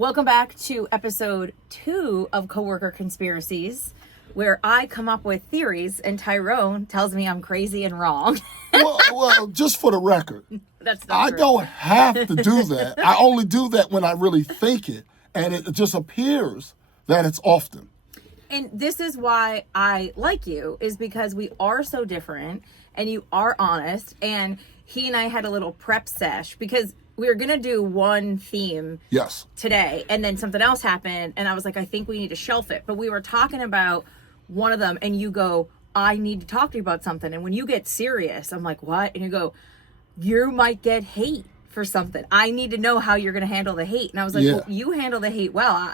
Welcome back to episode 2 of Coworker Conspiracies, where I come up with theories and Tyrone tells me I'm crazy and wrong. well, just for the record, That's not I true. don't have to do that. I only do that when I really think it, and it just appears that it's often. And this is why I like you, is because we are so different and you are honest. And he and I had a little prep sesh because we were going to do one theme Yes. today and then something else happened. And I was like, I think we need to shelf it. But we were talking about one of them and you go, I need to talk to you about something. And when you get serious, I'm like, what? And you go, you might get hate for something. I need to know how you're going to handle the hate. And I was like, well, you handle the hate well.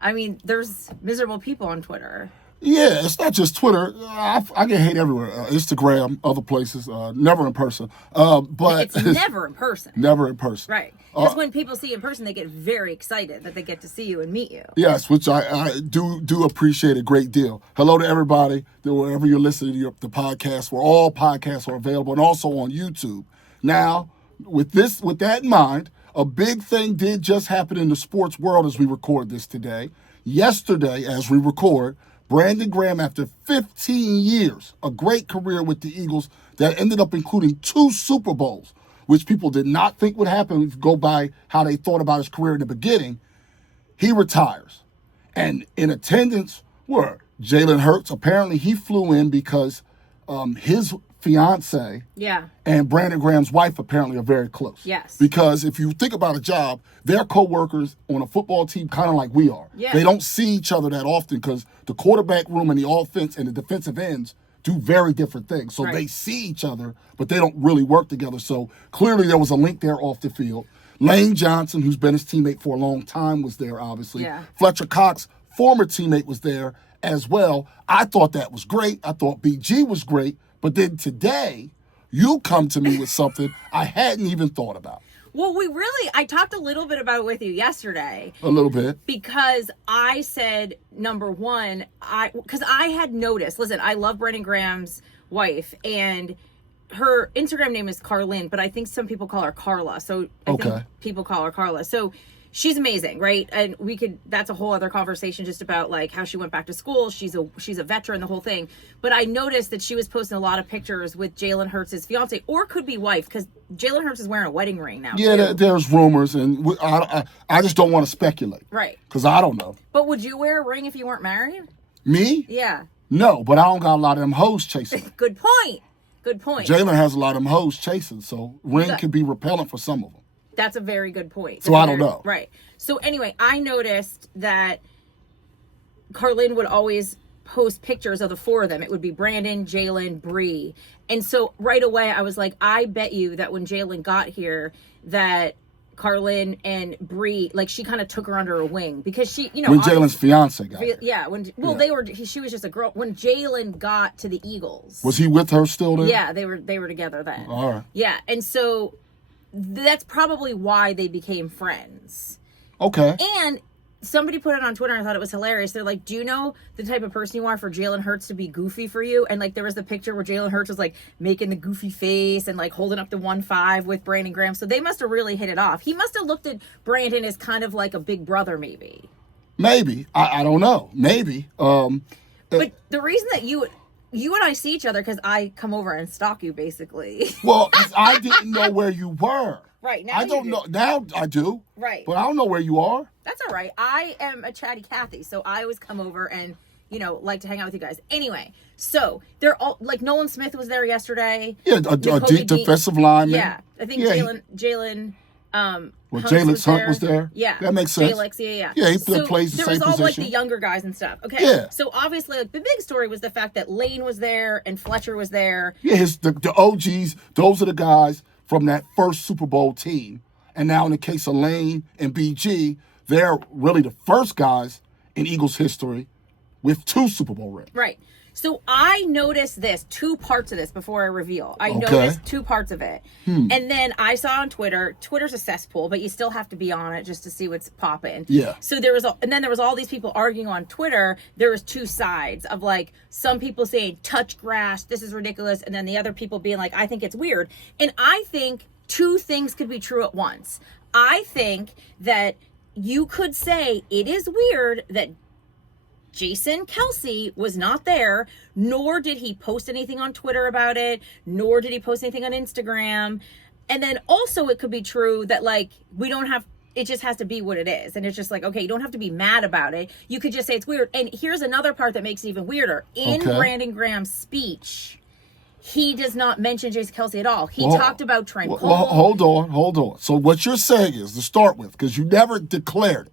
I mean, there's miserable people on Twitter. Yeah, it's not just Twitter. I get hate everywhere. Instagram, other places, never in person. But It's never in person. Never in person. Right. Because when people see you in person, they get very excited that they get to see you and meet you. Yes, which I do appreciate a great deal. Hello to everybody, wherever you're listening to the podcast, where all podcasts are available, and also on YouTube. Now, with that in mind, a big thing did just happen in the sports world as we record this today. Yesterday, as we record, Brandon Graham, after 15 years, a great career with the Eagles that ended up including 2 Super Bowls, which people did not think would happen if you go by how they thought about his career in the beginning, he retires. And in attendance were Jalen Hurts. Apparently, he flew in because his fiance and Brandon Graham's wife apparently are very close. Yes. Because if you think about a job, they're co-workers on a football team kind of like we are. Yeah. They don't see each other that often because the quarterback room and the offense and the defensive ends do very different things. So they see each other, but they don't really work together. So clearly there was a link there off the field. Lane Johnson, who's been his teammate for a long time, was there, obviously. Yeah. Fletcher Cox, former teammate, was there as well. I thought that was great. I thought BG was great. But then today, you come to me with something I hadn't even thought about. Well, I talked a little bit about it with you yesterday. A little bit. Because I said, number one, because I had noticed, listen, I love Brandon Graham's wife, and her Instagram name is Carlin, but I think some people call her Carla. So I think people call her Carla. So she's amazing, right? And that's a whole other conversation just about like how she went back to school. She's a veteran, the whole thing. But I noticed that she was posting a lot of pictures with Jalen Hurts' fiance, or could be wife, because Jalen Hurts is wearing a wedding ring now. Yeah, there's rumors, and I just don't want to speculate. Right. Because I don't know. But would you wear a ring if you weren't married? Me? Yeah. No, but I don't got a lot of them hoes chasing. Good point. Jalen has a lot of them hoes chasing, so ring can be repellent for some of them. That's a very good point. So I don't know. Right. So anyway, I noticed that Carlin would always post pictures of the 4 of them. It would be Brandon, Jalen, Bree. And so right away I was like, I bet you that when Jalen got here that Carlin and Bree, like, she kind of took her under her wing because she, when Jalen's fiance got here. Yeah. She was just a girl. When Jalen got to the Eagles. Was he with her still then? Yeah, they were together then. All right. Yeah. And so that's probably why they became friends. Okay. And somebody put it on Twitter and I thought it was hilarious. They're like, do you know the type of person you are for Jalen Hurts to be goofy for you? And like there was the picture where Jalen Hurts was like making the goofy face and like holding up the 1-5 with Brandon Graham. So they must have really hit it off. He must have looked at Brandon as kind of like a big brother maybe. Maybe. I don't know. Maybe. But the reason that you and I see each other because I come over and stalk you basically. Well, I didn't know where you were. Right. Now I don't know. Now I do. Right. But I don't know where you are. That's all right. I am a chatty Cathy, so I always come over and, like to hang out with you guys. Anyway, so they're all, like, Nolan Smith was there yesterday. Yeah, a deep defensive lineman. Yeah. I think Jalen Hunt was there. Yeah. That makes sense. Yeah. Yeah, he plays the same position. There was all, like, the younger guys and stuff. Okay. Yeah. So, obviously, like, the big story was the fact that Lane was there and Fletcher was there. Yeah, the OGs, those are the guys from that first Super Bowl team. And now in the case of Lane and BG, they're really the first guys in Eagles history with 2 Super Bowl rings. Right. So I noticed 2 parts of this before I reveal. I noticed 2 parts of it. And then I saw on Twitter's a cesspool, but you still have to be on it just to see what's popping. Yeah. So there was all these people arguing on Twitter. There was 2 sides of like some people saying touch grass, this is ridiculous, and then the other people being like, I think it's weird. And I think 2 things could be true at once. I think that you could say it is weird that Jason Kelce was not there, nor did he post anything on Twitter about it, nor did he post anything on Instagram. And then also it could be true that, like, we don't have, it just has to be what it is. And it's just like, okay, you don't have to be mad about it. You could just say it's weird. And here's another part that makes it even weirder. In Brandon Graham's speech, he does not mention Jason Kelce at all. He talked about Trent Cole. Well, hold on. So what you're saying is, to start with, because you never declared it,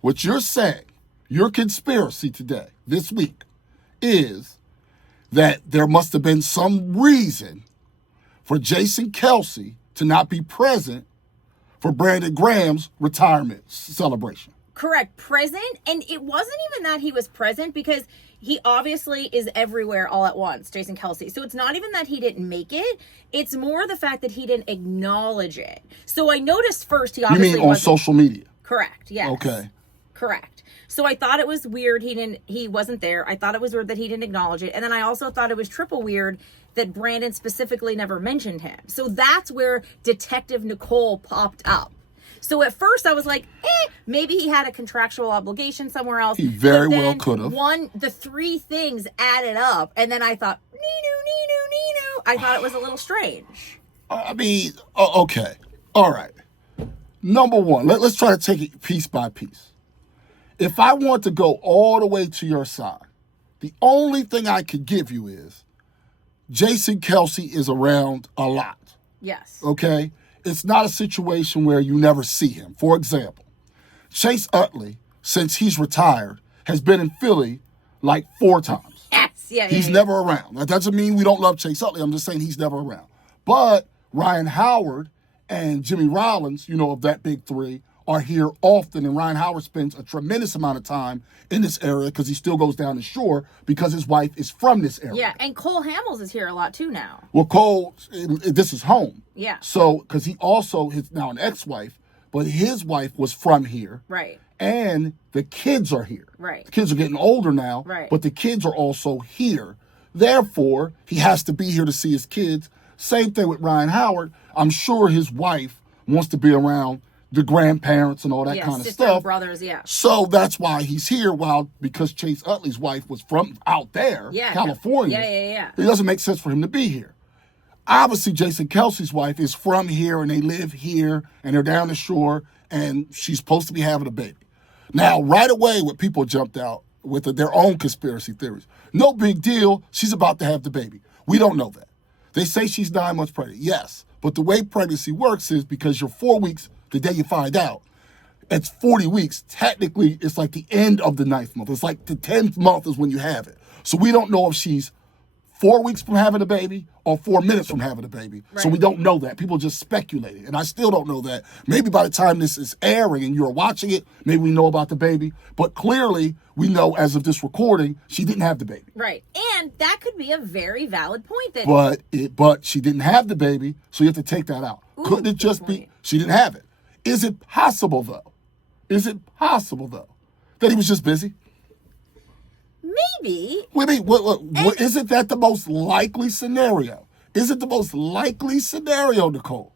what you're saying, your conspiracy today, this week, is that there must have been some reason for Jason Kelce to not be present for Brandon Graham's retirement celebration. Correct. Present. And it wasn't even that he was present, because he obviously is everywhere all at once, Jason Kelce. So it's not even that he didn't make it. It's more the fact that he didn't acknowledge it. So I noticed first he obviously You mean on social media? Correct. Yes. Okay. Correct. So I thought it was weird he wasn't there. I thought it was weird that he didn't acknowledge it. And then I also thought it was triple weird that Brandon specifically never mentioned him. So that's where Detective Nicole popped up. So at first I was like, maybe he had a contractual obligation somewhere else. He very well could have. The three things added up, and then I thought, Nino. I thought it was a little strange. I mean, okay. All right. Number one, let's try to take it piece by piece. If I want to go all the way to your side, the only thing I could give you is Jason Kelce is around a lot. Yes. Okay? It's not a situation where you never see him. For example, Chase Utley, since he's retired, has been in Philly like 4 times. Yes. Yeah. He's never around. That doesn't mean we don't love Chase Utley. I'm just saying he's never around. But Ryan Howard and Jimmy Rollins, of that big three, are here often, and Ryan Howard spends a tremendous amount of time in this area because he still goes down the shore because his wife is from this area. Yeah, and Cole Hamels is here a lot too now. Well, Cole, this is home. Yeah. So, because he also is now an ex-wife, but his wife was from here. Right. And the kids are here. Right. The kids are getting older now. Right. But the kids are also here. Therefore, he has to be here to see his kids. Same thing with Ryan Howard. I'm sure his wife wants to be around the grandparents and all that kind of stuff. Brothers, yeah. So that's why he's here. Because Chase Utley's wife was from out there, California. Yeah. It doesn't make sense for him to be here. Obviously, Jason Kelce's wife is from here, and they live here, and they're down the shore, and she's supposed to be having a baby. Now, right away, what people jumped out with their own conspiracy theories. No big deal. She's about to have the baby. We don't know that. They say she's 9 months pregnant. Yes, but the way pregnancy works is because you're 4 weeks the day you find out. It's 40 weeks. Technically, it's like the end of the 9th month. It's like the 10th month is when you have it. So we don't know if she's 4 weeks from having a baby or 4 minutes from having a baby. Right. So we don't know that. People just speculating. And I still don't know that. Maybe by the time this is airing and you're watching it, maybe we know about the baby. But clearly, we know as of this recording, she didn't have the baby. Right. And that could be a very valid point. But she didn't have the baby, so you have to take that out. Ooh, couldn't it just be she didn't have it? Is it possible, though? That he was just busy? Maybe. What, isn't that the most likely scenario? Is it the most likely scenario, Nicole,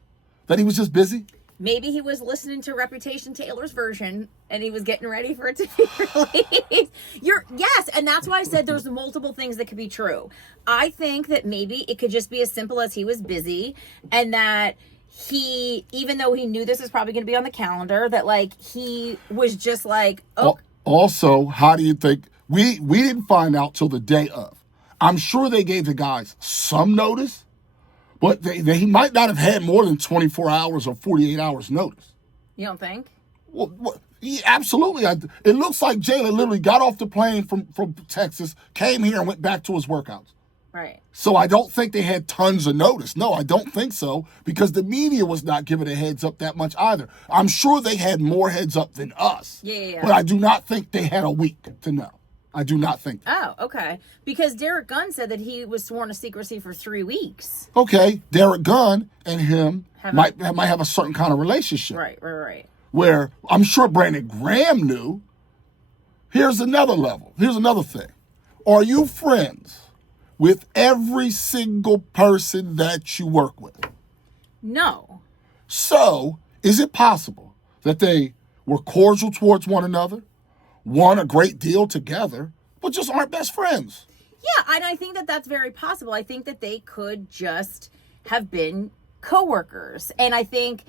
that he was just busy? Maybe he was listening to Reputation Taylor's version and he was getting ready for it to be released. Yes, and that's why I said there's multiple things that could be true. I think that maybe it could just be as simple as he was busy, and that he, even though he knew this was probably going to be on the calendar, that he was just like, oh. Also, how do you think, we didn't find out till the day of. I'm sure they gave the guys some notice, but he might not have had more than 24 hours or 48 hours notice. You don't think? Well, absolutely. It looks like Jalen literally got off the plane from Texas, came here and went back to his workouts. Right. So I don't think they had tons of notice. No, I don't think so, because the media was not giving a heads up that much either. I'm sure they had more heads up than us. Yeah. But I do not think they had a week to know. I do not think that. Oh, okay. Because Derek Gunn said that he was sworn to secrecy for 3 weeks. Okay, Derek Gunn and him might have a certain kind of relationship. Right. Where I'm sure Brandon Graham knew. Here's another level. Here's another thing. Are you friends with every single person that you work with? No. So, is it possible that they were cordial towards one another, won a great deal together, but just aren't best friends. Yeah, and I think that that's very possible. I think that they could just have been coworkers. And I think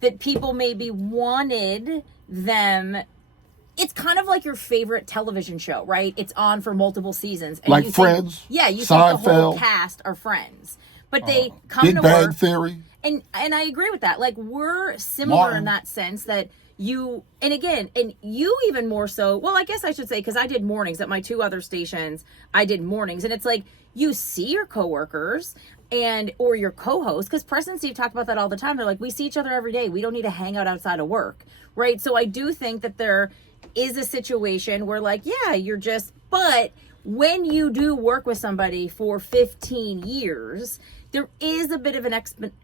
that people maybe wanted them. It's kind of like your favorite television show, right? It's on for multiple seasons. And Like you Friends, think, yeah, you think the whole Seinfeld, cast are friends. But they come Big to Bang work. Theory. And I agree with that. Like, we're similar Martin. in that sense that you, and again, and you even more so, well, I guess I should say, because I did mornings at my 2 other stations, I did mornings. And it's like, you see your coworkers or your co-hosts, because Preston and Steve talk about that all the time. They're like, we see each other every day. We don't need to hang out outside of work, right? So I do think that there is a situation where, like, yeah, but when you do work with somebody for 15 years, there is a bit of an expectation.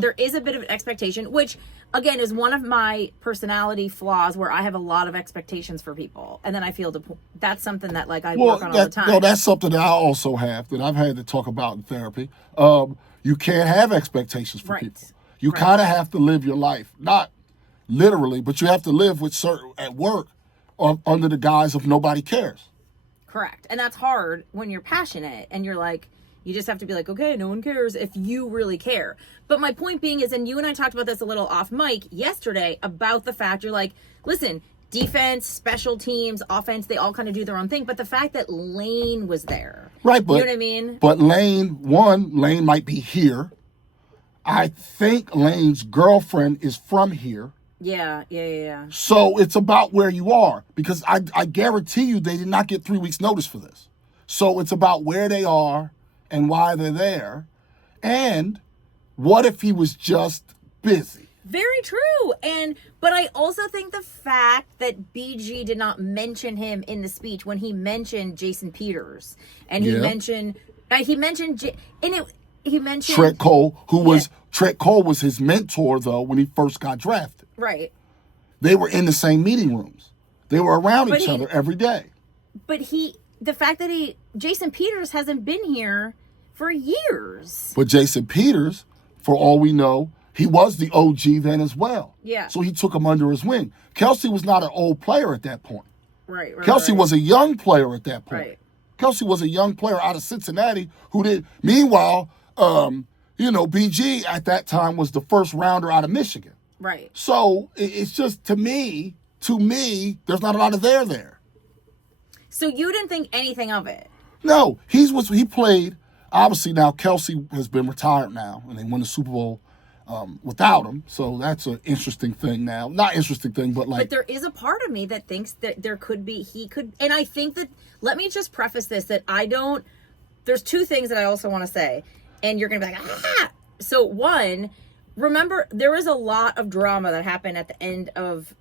There is a bit of an expectation, which again is one of my personality flaws, where I have a lot of expectations for people, and then I feel that's something that like I work on all the time. No, that's something that I also have that I've had to talk about in therapy. You can't have expectations for people. You kind of have to live your life, not literally, but you have to live with certain at work under the guise of nobody cares. Correct. And that's hard when you're passionate and you're like, you just have to be like, okay, no one cares if you really care. But my point being is, and you and I talked about this a little off mic yesterday, about the fact you're like, listen, defense, special teams, offense, they all kind of do their own thing. But the fact that Lane was there. Right. But, you know what I mean? But Lane might be here. I think Lane's girlfriend is from here. Yeah. So it's about where you are, because I guarantee you they did not get 3 weeks notice for this. So it's about where they are and why they're there. And what if he was just busy? Very true. But I also think the fact that BG did not mention him in the speech when he mentioned Jason Peters, and he mentioned Trent Cole, Trent Cole was his mentor though when he first got drafted. Right. They were in the same meeting rooms. They were around each other every day. But the fact that Jason Peters hasn't been here for years. But Jason Peters, for all we know, he was the OG then as well. Yeah. So he took him under his wing. Kelce was not an old player at that point. Right. Kelce was a young player at that point. Right. Kelce was a young player out of Cincinnati who did. Meanwhile, BG at that time was the first rounder out of Michigan. Right. So it's just, to me, there's not a lot of there. So you didn't think anything of it? No, he played. Obviously now Kelce has been retired now, and they won the Super Bowl without him. So that's an interesting thing now. Not interesting thing, but like. But there is a part of me that thinks that he could, and I think that, let me just preface this, that there's 2 things that I also want to say, and you're going to be like, ah! So one, remember, there was a lot of drama that happened at the end of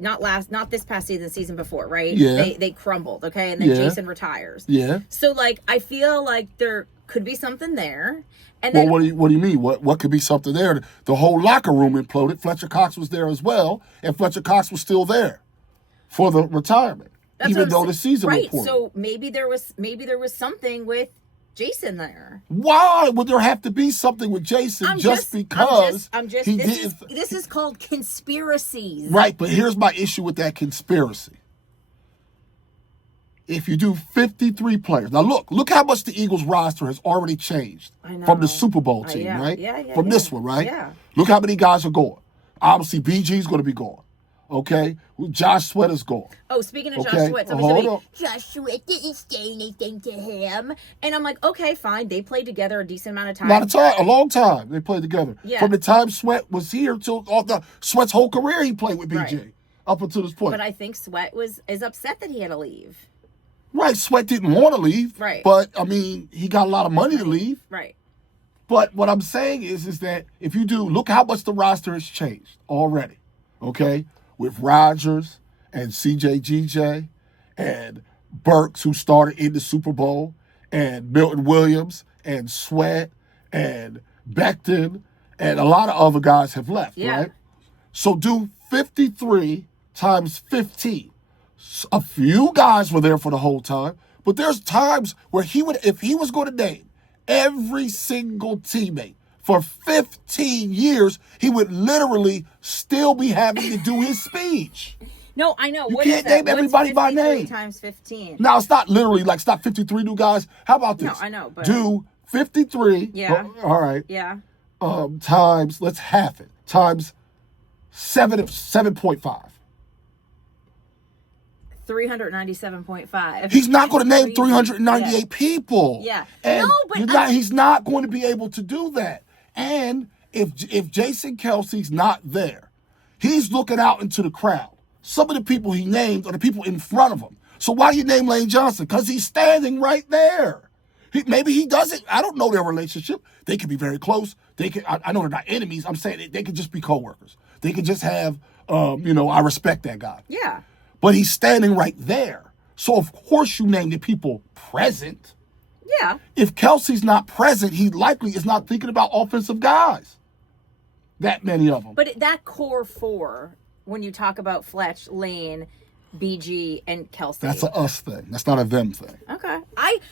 not this past season before, right? Yeah. They crumbled, okay? And then Jason retires. Yeah. So like, I feel like there could be something there. And then, what do you mean? What could be something there? The whole locker room imploded. Fletcher Cox was there as well, and Fletcher Cox was still there for the retirement, even though the season was poor. So maybe there was something with Jason there. Why would there have to be something with Jason because this is called conspiracies. Right, but here's my issue with that conspiracy. If you do 53 players, now look how much the Eagles roster has already changed from the Super Bowl team, right? From this one, right? Yeah. Look how many guys are going. Obviously, BG's going to be gone. Okay, Josh Sweat is gone. Oh, speaking of Josh Sweat, Josh Sweat didn't say anything to him, and I'm like, okay, fine. They played together a decent amount of time. A long time. They played together. Yeah. From the time Sweat was here till Sweat's whole career, he played with BG up until this point. But I think Sweat is upset that he had to leave. Right, Sweat didn't want to leave. Right. But I mean, he got a lot of money to leave. Right. But what I'm saying is that if you look how much the roster has changed already. Okay. With Rodgers and CJ and Burks, who started in the Super Bowl, and Milton Williams and Sweat and Becton and a lot of other guys have left, right? So do 53 times 15. A few guys were there for the whole time, but there's times where if he was going to name every single teammate for 15 years, he would literally still be having to do his speech. No, I know. You What can't is that? name everybody by name. Times 15. Now, it's not literally like, it's not 53 new guys. How about this? No, I know, but... Do 53. Yeah. All right. Yeah. Times, let's half it. Times 7.5. 397.5. He's not going to name 398 people. Yeah. And No, but he's not going to be able to do that. And if Jason Kelce's not there, he's looking out into the crowd. Some of the people he named are the people in front of him. So why do you name Lane Johnson? Because he's standing right there. Maybe he doesn't. I don't know their relationship. They could be very close. They could. I know they're not enemies. I'm saying they could just be coworkers. They could just have, I respect that guy. Yeah. But he's standing right there. So of course you name the people present. Yeah. If Kelce's not present, he likely is not thinking about offensive guys. That many of them. But that core four, when you talk about Fletch, Lane, BG, and Kelce. That's a us thing. That's not a them thing. Okay.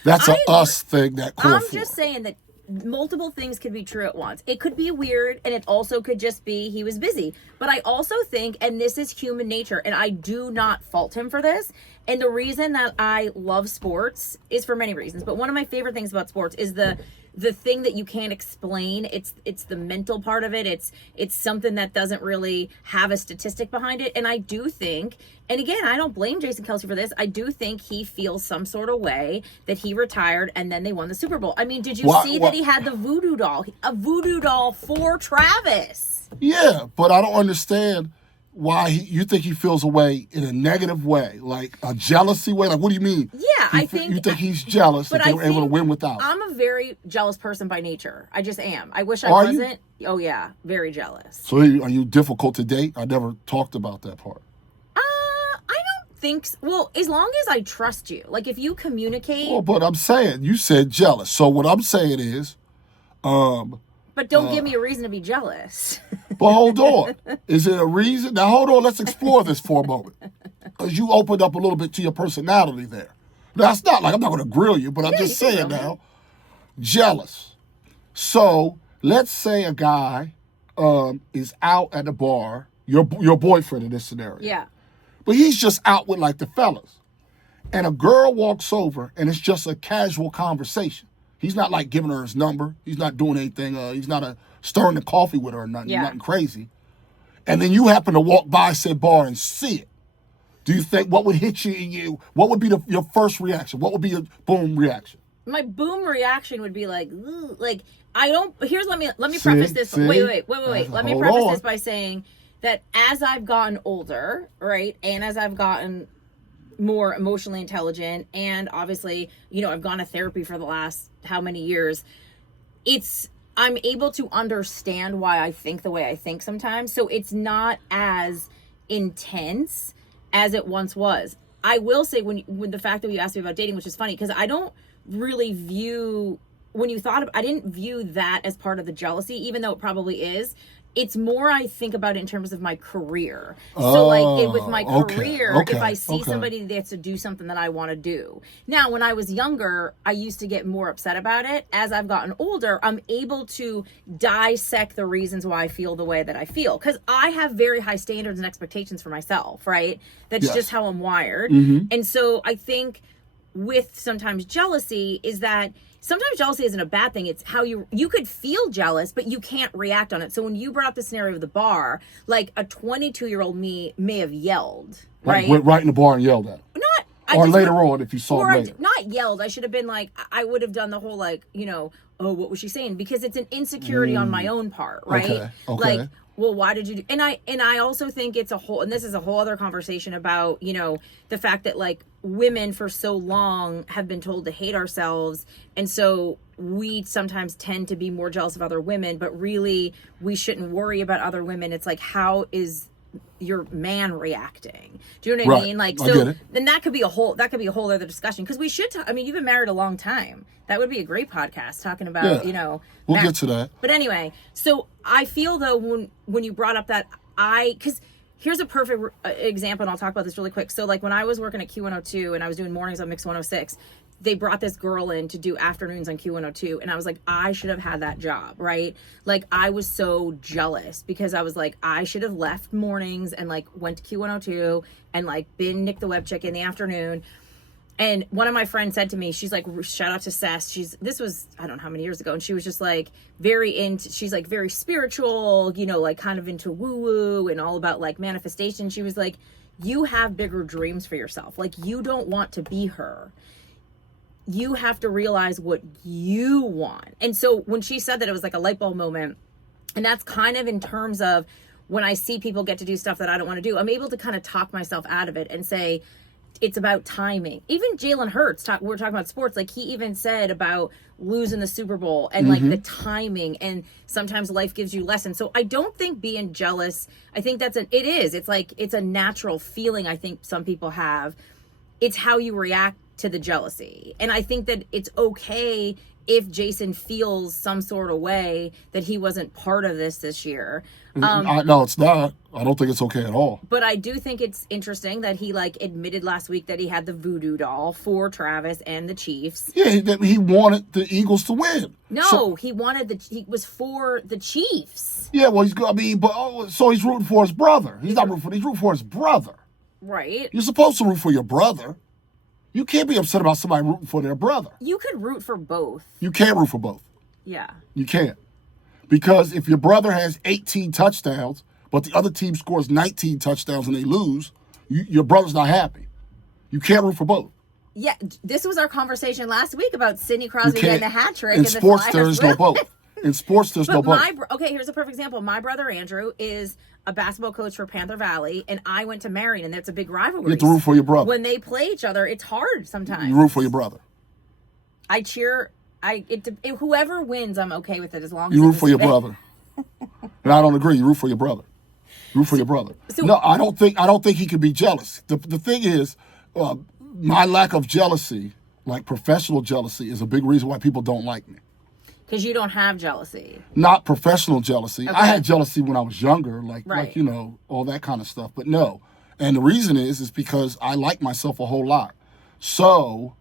That's a us thing, that core I'm four. just saying that multiple things could be true at once. It could be weird, and it also could just be he was busy. But I also think, and this is human nature, and I do not fault him for this, and the reason that I love sports is for many reasons. But one of my favorite things about sports is the thing that you can't explain. It's the mental part of it. It's something that doesn't really have a statistic behind it. And I do think, and again, I don't blame Jason Kelce for this. I do think he feels some sort of way that he retired and then they won the Super Bowl. I mean, did you see that he had the voodoo doll? A voodoo doll for Travis. Yeah, but I don't understand why you think he feels a way in a negative way, like a jealousy way. Like, what do you mean? Yeah, you think he's jealous that they were able to win without. I'm a very jealous person by nature. I just am. I wish I Are wasn't. You? Oh yeah, very jealous. So are you difficult to date? I never talked about that part. I don't think so. Well, as long as I trust you. Like if you communicate. Well, but I'm saying you said jealous. So what I'm saying is, but don't give me a reason to be jealous. But hold on. Is there a reason? Now, hold on. Let's explore this for a moment. Because you opened up a little bit to your personality there. Now, it's not like I'm not going to grill you, but I'm just saying now, jealous. So let's say a guy is out at the bar, your boyfriend in this scenario. Yeah. But he's just out with like the fellas. And a girl walks over and it's just a casual conversation. He's not like giving her his number. He's not doing anything. He's not stirring the coffee with her or nothing, nothing crazy. And then you happen to walk by said bar and see it. Do you think what would hit you in you? What would be your first reaction? What would be your boom reaction? My boom reaction would be like, ugh, like I don't. Here's let me preface this. Wait. Let me preface this by saying that as I've gotten older, right, and as I've gotten more emotionally intelligent, and obviously, I've gone to therapy for the last how many years, I'm able to understand why I think the way I think sometimes. So it's not as intense as it once was. I will say when the fact that you asked me about dating, which is funny because I don't really view, I didn't view that as part of the jealousy, even though it probably is. It's more I think about it in terms of my career. So with my career, if I see somebody that's to do something that I want to do. Now, when I was younger, I used to get more upset about it. As I've gotten older, I'm able to dissect the reasons why I feel the way that I feel. Because I have very high standards and expectations for myself, right? That's just how I'm wired. Mm-hmm. And so I think with sometimes jealousy is that sometimes jealousy isn't a bad thing. It's how you could feel jealous, but you can't react on it. So when you brought up the scenario of the bar, like a 22-year-old me may have yelled, right? Went right in the bar and yelled at him. Later on, if you saw it later. Not yelled. I should have been like, I would have done the whole like, oh, what was she saying? Because it's an insecurity on my own part, right? Okay. Like, well, why did you do? And I also think it's and this is a whole other conversation about, the fact that like women for so long have been told to hate ourselves. And so we sometimes tend to be more jealous of other women, but really we shouldn't worry about other women. It's like, how is your man reacting? Do you know what I mean? Like, so then that could be a whole other discussion. Cause we should talk, you've been married a long time. That would be a great podcast talking about, we'll get to that. But anyway, so I feel though, when you brought up that cause here's a perfect example, and I'll talk about this really quick. So like when I was working at Q102 and I was doing mornings on Mix 106, they brought this girl in to do afternoons on Q102, and I was like, I should have had that job, right? Like, I was so jealous because I was like, I should have left mornings and like went to Q102 and like been Nick the Web Chick in the afternoon. And one of my friends said to me, she's like, shout out to Sess. This was, I don't know how many years ago. And she was just like she's like very spiritual, you know, like kind of into woo woo and all about like manifestation. She was like, you have bigger dreams for yourself. Like, you don't want to be her. You have to realize what you want. And so when she said that, it was like a light bulb moment. And that's kind of in terms of when I see people get to do stuff that I don't want to do, I'm able to kind of talk myself out of it and say, it's about timing. Even Jalen Hurts, we're talking about sports, like he even said about losing the Super Bowl and like the timing, and sometimes life gives you lessons. So I don't think being jealous, I think it's a natural feeling I think some people have. It's how you react to the jealousy. And I think that it's okay if Jason feels some sort of way that he wasn't part of this year. No, it's not. I don't think it's okay at all. But I do think it's interesting that he like admitted last week that he had the voodoo doll for Travis and the Chiefs. Yeah, he wanted the Eagles to win. No, he was for the Chiefs. Yeah, well, so he's rooting for his brother. He's rooting for his brother. Right. You're supposed to root for your brother. You can't be upset about somebody rooting for their brother. You could root for both. You can't root for both. Yeah. You can't. Because if your brother has 18 touchdowns, but the other team scores 19 touchdowns and they lose, your brother's not happy. You can't root for both. Yeah, this was our conversation last week about Sidney Crosby getting the hat trick. In sports, there is no both. In sports, there's no both. Okay, here's a perfect example. My brother Andrew is a basketball coach for Panther Valley, and I went to Marion, and that's a big rivalry. You have to root for your brother. When they play each other, it's hard sometimes. You root for your brother. I cheer. Whoever wins, I'm okay with it as long as you root for your brother. And I don't agree. You root for your brother. Root for your brother. No, I don't think he can be jealous. The thing is, my lack of jealousy, like professional jealousy, is a big reason why people don't like me. Because you don't have jealousy. Not professional jealousy. Okay. I had jealousy when I was younger, like all that kind of stuff. But no. And the reason is because I like myself a whole lot. So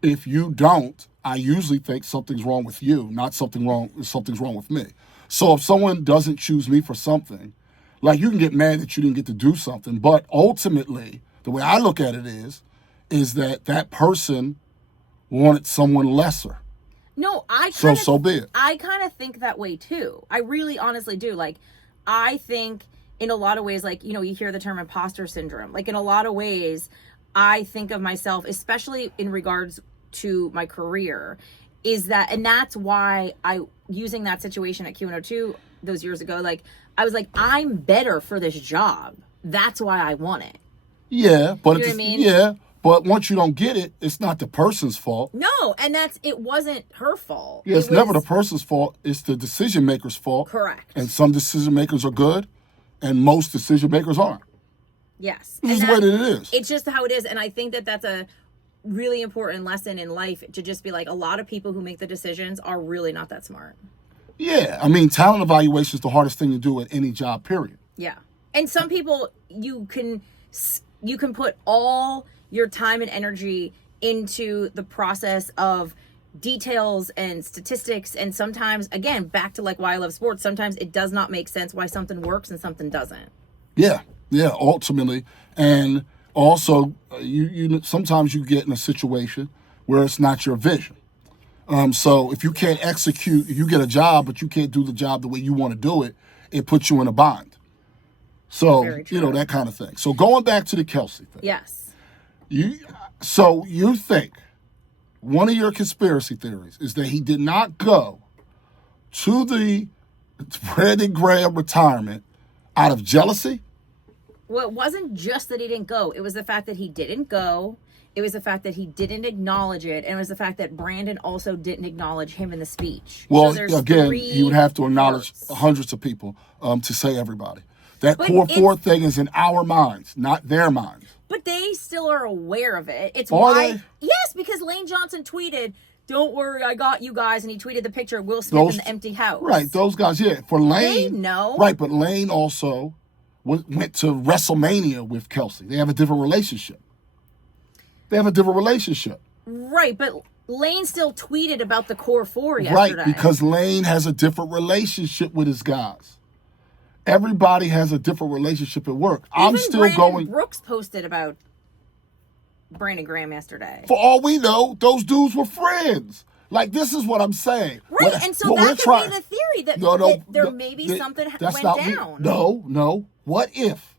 if you don't, I usually think something's wrong with you, not something's wrong with me. So if someone doesn't choose me for something, like you can get mad that you didn't get to do something, but ultimately, the way I look at it is that person wanted someone lesser. No, so be it. I kind of think that way too. I really honestly do. Like, I think in a lot of ways, like, you hear the term imposter syndrome. Like, in a lot of ways, I think of myself, especially in regards to my career, and that's why using that situation at Q102 those years ago, like, I was like, I'm better for this job. That's why I want it. Yeah, but you know what I mean? Yeah, but once you don't get it, it's not the person's fault. No, and it wasn't her fault. Yeah, it's never the person's fault. It's the decision maker's fault. Correct. And some decision makers are good, and most decision makers aren't. Yes. This is the way that it is. It's just how it is, and I think that that's a really important lesson in life, to just be like, a lot of people who make the decisions are really not that smart. Yeah, I mean, talent evaluation is the hardest thing to do at any job, period. Yeah. And some people, you can put all your time and energy into the process of details and statistics, and sometimes, again, back to like why I love sports, sometimes it does not make sense why something works and something doesn't. Yeah, ultimately. And also, you sometimes you get in a situation where it's not your vision. So if you can't execute, if you get a job, but you can't do the job the way you want to do it, it puts you in a bind. So, that kind of thing. So going back to the Kelce thing. Yes. So you think one of your conspiracy theories is that he did not go to the Brandon Graham retirement out of jealousy? Well, it wasn't just that he didn't go. It was the fact that he didn't go. It was the fact that he didn't acknowledge it. And it was the fact that Brandon also didn't acknowledge him in the speech. Well, again, you would have to acknowledge hundreds of people to say everybody. That core four thing is in our minds, not their minds. But they still are aware of it. It's are why. They? Yes, because Lane Johnson tweeted, "Don't worry, I got you guys," and he tweeted the picture of Will Smith in the empty house. Right, those guys. Yeah, for Lane, they know. Right, but Lane also went to WrestleMania with Kelce. They have a different relationship. Right, but Lane still tweeted about the core four yesterday. Right, because Lane has a different relationship with his guys. Everybody has a different relationship at work. I'm still Brandon going. Brooks posted about Brandon Graham yesterday. For all we know, those dudes were friends. Like, this is what I'm saying. Right, and so that could be the theory that there may be something went down. No. What if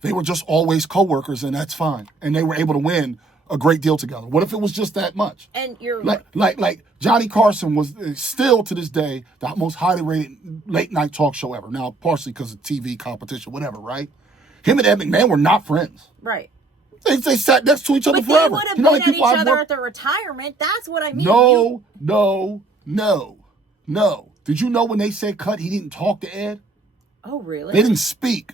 they were just always coworkers and that's fine, and they were able to win a great deal together? What if it was just that much? And you're like Johnny Carson was still to this day the most highly rated late night talk show ever. Now, partially because of TV competition, whatever, right? Him and Ed McMahon were not friends. Right. They sat next to each other but forever. They would have been at each other at the retirement. That's what I mean. No. Did you know when they said cut, he didn't talk to Ed? Oh, really? They didn't speak.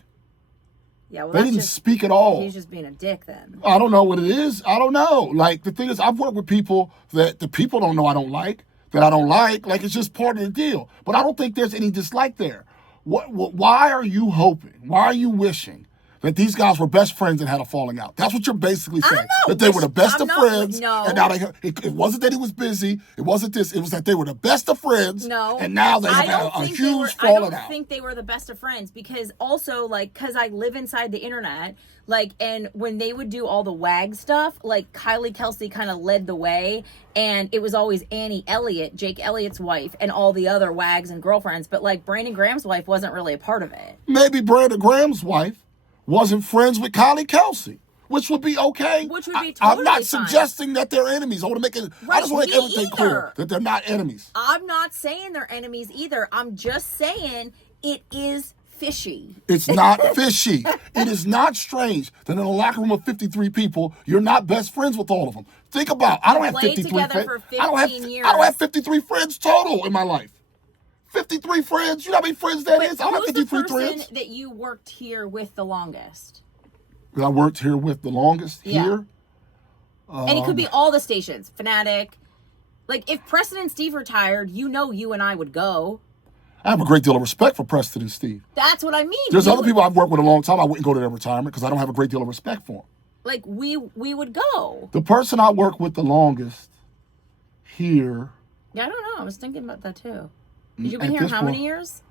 Yeah, well, they didn't speak at all. He's just being a dick then. I don't know what it is. I don't know. Like, the thing is, I've worked with people that the people don't know I don't like, that I don't like. Like, it's just part of the deal. But I don't think there's any dislike there. Why are you hoping? Why are you wishing that these guys were best friends and had a falling out? That's what you're basically saying. That they were the best of friends. No. And now it wasn't that he was busy. It wasn't this. It was that they were the best of friends. No. And now they have had a huge falling out. I don't think they were the best of friends because also, like, because I live inside the internet, like, and when they would do all the WAG stuff, like, Kelce kind of led the way, and it was always Annie Elliott, Jake Elliott's wife, and all the other WAGs and girlfriends, but, like, Brandon Graham's wife wasn't really a part of it. Maybe Brandon Graham's wife wasn't friends with Kelce, which would be okay. Which would be totally I'm not fine. suggesting that they're enemies. I want to make it. Right, I just want to make everything either. clear that they're not enemies. I'm not saying they're enemies either. I'm just saying it is fishy. It's not fishy. It is not strange that in a locker room of 53 people, you're not best friends with all of them. Think about. I don't have 53 friends. For 15 years. I don't have 53 friends total in my life. 53 friends. You know how many friends that is? I don't have 53 friends. Who's the person that you worked here with the longest? That I worked here with the longest here. And it could be all the stations. Fanatic. Like, if Preston and Steve retired, you and I would go. I have a great deal of respect for Preston and Steve. That's what I mean. There's other people I've worked with a long time. I wouldn't go to their retirement because I don't have a great deal of respect for them. Like, we would go. The person I worked with the longest here. Yeah, I don't know. I was thinking about that too. You've been here how many years?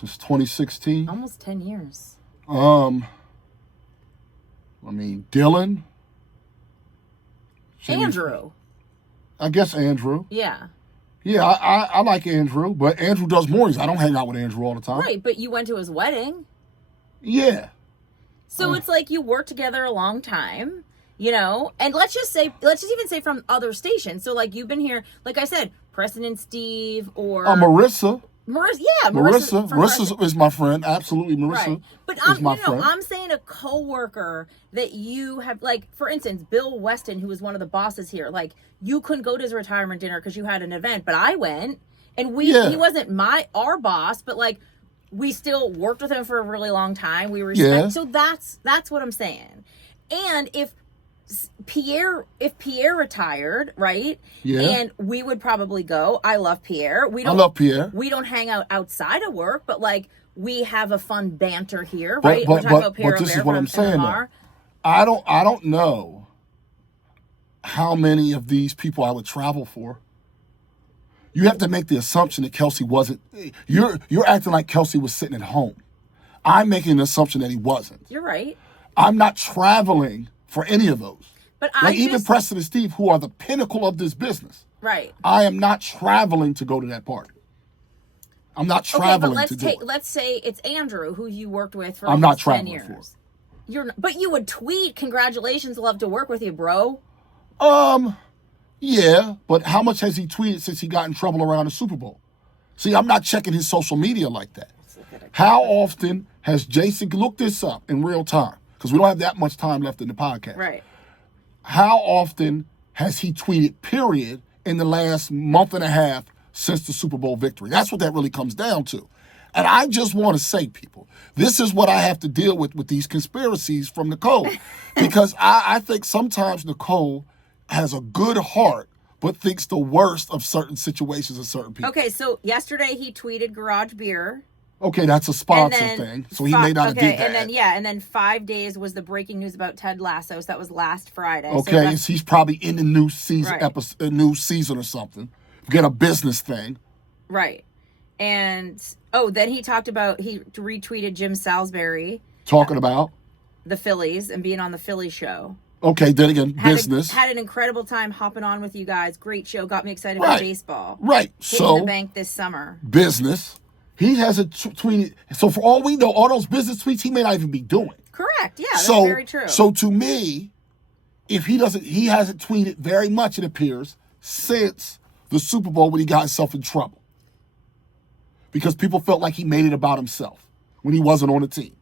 Since 2016. Almost 10 years. I mean, Dylan. Andrew. I guess Andrew. Yeah. Yeah, I like Andrew, but Andrew does mornings. I don't hang out with Andrew all the time. Right, but you went to his wedding. Yeah. So it's like you worked together a long time, and let's just even say from other stations. So, like, you've been here, like I said, Preston and Steve or Marissa. Marissa is my friend. Absolutely, Marissa. Right. But I'm saying a coworker that you have, like, for instance, Bill Weston, who was one of the bosses here. Like, you couldn't go to his retirement dinner because you had an event, but I went, and he wasn't our boss, but, like, we still worked with him for a really long time. We respect. Yeah. So that's what I'm saying. And if Pierre retired, right? Yeah. And we would probably go. I love Pierre. I love Pierre. We don't hang out outside of work, but, like, we have a fun banter here, right? But this is what I'm saying, though. I don't know how many of these people I would travel for. You have to make the assumption that Kelce wasn't. You're acting like Kelce was sitting at home. I'm making the assumption that he wasn't. You're right. I'm not traveling for any of those. But even Preston and Steve, who are the pinnacle of this business. Right. I am not traveling to go to that party. I'm not traveling to do it. Let's say it's Andrew, who you worked with for I'm not 10 traveling years. But you would tweet, "Congratulations, love to work with you, bro." Yeah, but how much has he tweeted since he got in trouble around the Super Bowl? See, I'm not checking his social media like that. How often has Jason, look this up in real time, because we don't have that much time left in the podcast. Right. How often has he tweeted, period, in the last month and a half since the Super Bowl victory? That's what that really comes down to. And I just want to say, people, this is what I have to deal with these conspiracies from Nicole. Because I think sometimes Nicole has a good heart, but thinks the worst of certain situations and certain people. Okay, so yesterday he tweeted garage beer. Okay, that's a sponsor thing. So he may not have did that. And then 5 days was the breaking news about Ted Lasso. So that was last Friday. Okay, so he's probably in the new season Right. new season or something. Get a business thing. Right. And then he retweeted Jim Salisbury Talking about the Phillies and being on the Philly show. Okay, then again, business. Had an incredible time hopping on with you guys. Great show. Got me excited Right. for baseball. Right. Hitting the bank this summer. Business. He hasn't tweeted. So for all we know, all those business tweets he may not even be doing. Correct. Yeah, that's very true. So to me, if he hasn't tweeted very much, it appears, since the Super Bowl when he got himself in trouble. Because people felt like he made it about himself when he wasn't on the team.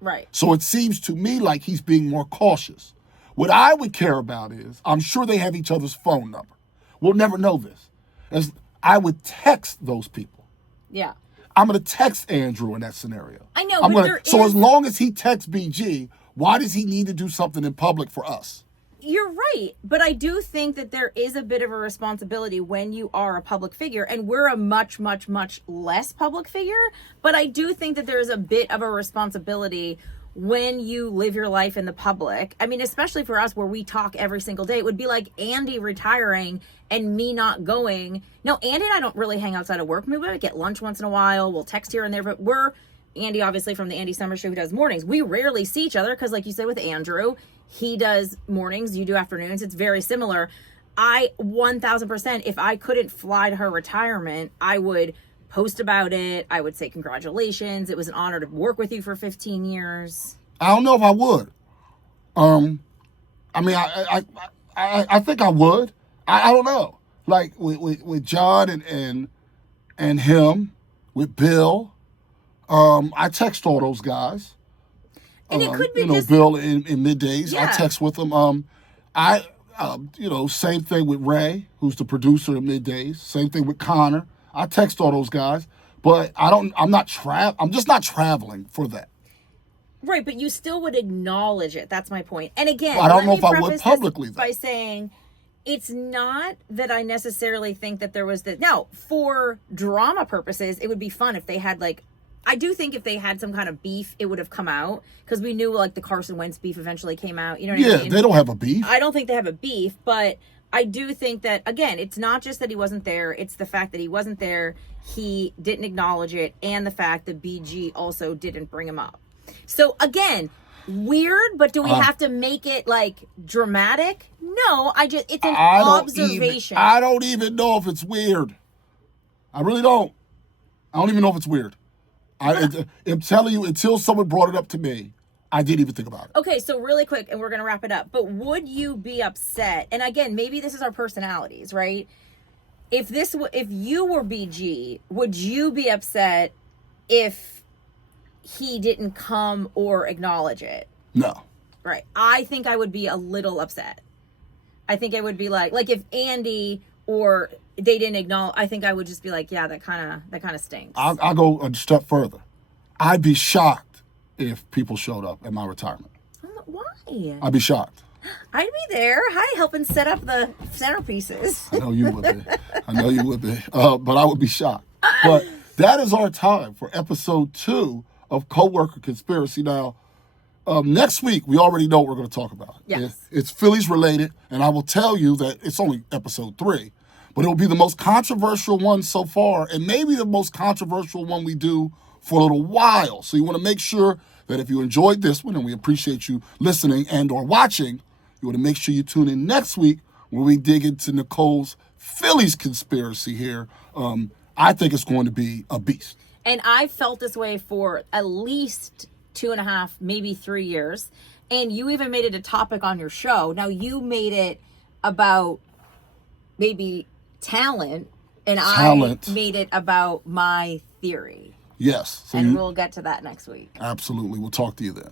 Right. So it seems to me like he's being more cautious. What I would care about is, I'm sure they have each other's phone number. We'll never know this. As I would text those people. Yeah. I'm going to text Andrew in that scenario. I know, So as long as he texts BG, why does he need to do something in public for us? You're right. But I do think that there is a bit of a responsibility when you are a public figure. And we're a much, much, much less public figure. But I do think that there's a bit of a responsibility when you live your life in the public. I mean, especially for us where we talk every single day. It would be like Andy retiring and me not going. No, Andy and I don't really hang outside of work. Maybe we get lunch once in a while. We'll text here and there. But Andy, obviously, from the Andy Summer Show, who does mornings. We rarely see each other because, like you said with Andrew, he does mornings, you do afternoons. It's very similar. 1,000%, if I couldn't fly to her retirement, I would post about it. I would say congratulations. It was an honor to work with you for 15 years. I don't know if I would. I mean, I think I would. I don't know. Like with John and him, with Bill, I text all those guys. And it could be Bill in middays. Yeah. I text with them. Same thing with Ray, who's the producer in middays. Same thing with Connor. I text all those guys, but I'm just not traveling for that. Right, but you still would acknowledge it. That's my point. And again, I don't know if I would publicly, by saying it's not that I necessarily think that there was this. Now, for drama purposes, it would be fun if they had I do think if they had some kind of beef, it would have come out because we knew the Carson Wentz beef eventually came out. You know what I mean? Yeah, they don't have a beef. I don't think they have a beef, but I do think that, again, it's not just that he wasn't there. It's the fact that he wasn't there. He didn't acknowledge it. And the fact that BG also didn't bring him up. So, again, weird, but do we have to make it dramatic? No, it's an observation. I don't even know if it's weird. I really don't. I don't even know if it's weird. I'm telling you, until someone brought it up to me, I didn't even think about it. Okay, so really quick, and we're going to wrap it up. But would you be upset? And again, maybe this is our personalities, right? If you were BG, would you be upset if he didn't come or acknowledge it? No. Right. I think I would be a little upset. I think I would be like if Andy or they didn't acknowledge, I think I would just be like, yeah, that kind of stinks. I'll go a step further. I'd be shocked if people showed up at my retirement. Why? I'd be shocked. I'd be there. Hi, helping set up the centerpieces. I know you would be. But I would be shocked. But that is our time for episode 2 of Coworker Conspiracy. Now, next week, we already know what we're going to talk about. Yes. It's Phillies related, and I will tell you that it's only episode 3, but it'll be the most controversial one so far, and maybe the most controversial one we do for a little while. So you want to make sure that if you enjoyed this one, and we appreciate you listening and or watching, you want to make sure you tune in next week when we dig into Nicole's Phillies conspiracy here. I think it's going to be a beast. And I felt this way for at least 2.5, maybe 3 years. And you even made it a topic on your show. Now, you made it about maybe talent, and I made it about my theory. Yes. And we'll get to that next week. Absolutely. We'll talk to you then.